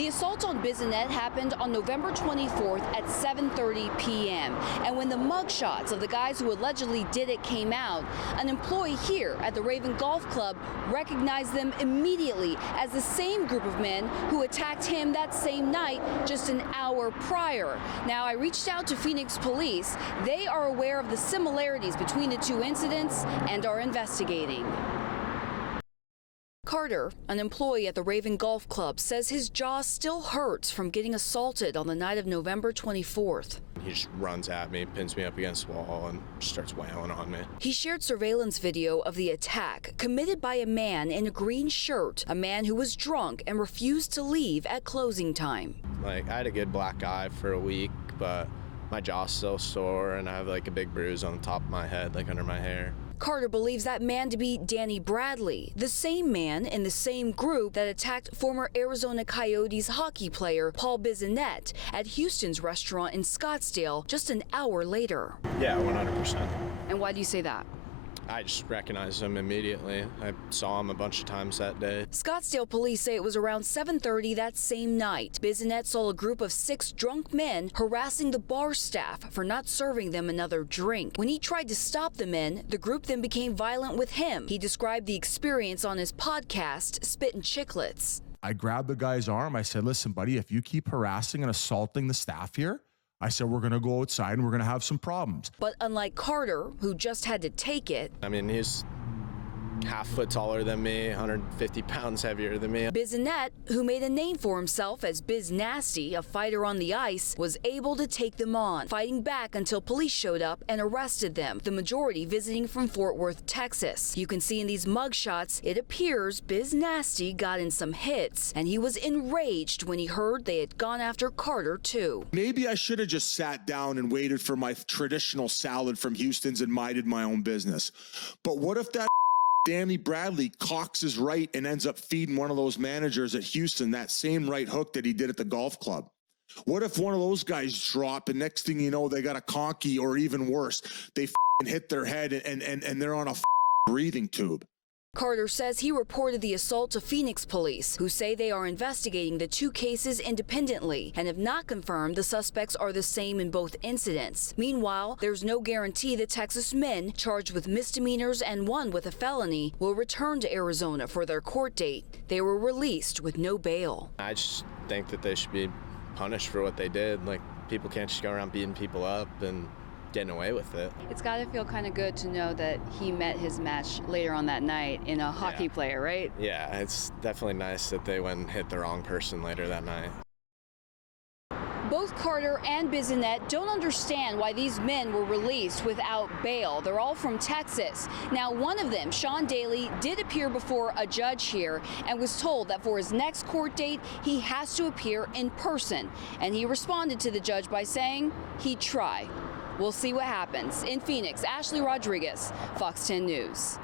The assault on Bissonnette happened on November 24th at 7:30 p.m. And when the mugshots of the guys who allegedly did it came out, an employee here at the Raven Golf Club recognized them immediately as the same group of men who attacked him that same night just an hour prior. Now, I reached out to Phoenix police. They are aware of the similarities between the two incidents and are investigating. Carter, an employee at the Raven Golf Club, says his jaw still hurts from getting assaulted on the night of November 24th. He just runs at me, pins me up against the wall, and starts wailing on me. He shared surveillance video of the attack committed by a man in a green shirt, a man who was drunk and refused to leave at closing time. Like, I had a good black eye for a week, but my jaw's still sore, and I have like a big bruise on the top of my head, like under my hair. Carter believes that man to be Danny Bradley, the same man in the same group that attacked former Arizona Coyotes hockey player Paul Bissonnette at Houston's restaurant in Scottsdale just an hour later. Yeah, 100%. And why do you say that? I just recognized him immediately. I saw him a bunch of times that day. Scottsdale police say it was around 7:30 that same night. Bissonnette saw a group of 6 drunk men harassing the bar staff for not serving them another drink. When he tried to stop the men, the group then became violent with him. He described the experience on his podcast, Spittin' Chicklets. I grabbed the guy's arm. I said, listen, buddy, if you keep harassing and assaulting the staff here, I said, we're going to go outside and we're going to have some problems. But unlike Carter, who just had to take it, I mean, he's half foot taller than me, 150 pounds heavier than me. Bissonnette, who made a name for himself as Biz Nasty, a fighter on the ice, was able to take them on, fighting back until police showed up and arrested them, the majority visiting from Fort Worth, Texas. You can see in these mugshots, it appears Biz Nasty got in some hits, and he was enraged when he heard they had gone after Carter, too. Maybe I should have just sat down and waited for my traditional salad from Houston's and minded my own business. But what if that Danny Bradley cocks his right and ends up feeding one of those managers at Houston that same right hook that he did at the golf club? What if one of those guys drop and next thing you know, they got a conky, or even worse, they hit their head and they're on a breathing tube? Carter says he reported the assault to Phoenix police, who say they are investigating the 2 cases independently and have not confirmed the suspects are the same in both incidents. Meanwhile, there's no guarantee the Texas men charged with misdemeanors and one with a felony will return to Arizona for their court date. They were released with no bail. I just think that they should be punished for what they did. Like, people can't just go around beating people up and getting away with it. It's got to feel kind of good to know that he met his match later on that night in a hockey player, right? Yeah, it's definitely nice that they went and hit the wrong person later that night. Both Carter and Bissonnette don't understand why these men were released without bail. They're all from Texas. Now, one of them, Sean Daly, did appear before a judge here and was told that for his next court date, he has to appear in person. And he responded to the judge by saying he'd try. We'll see what happens. In Phoenix, Ashley Rodriguez, Fox 10 News.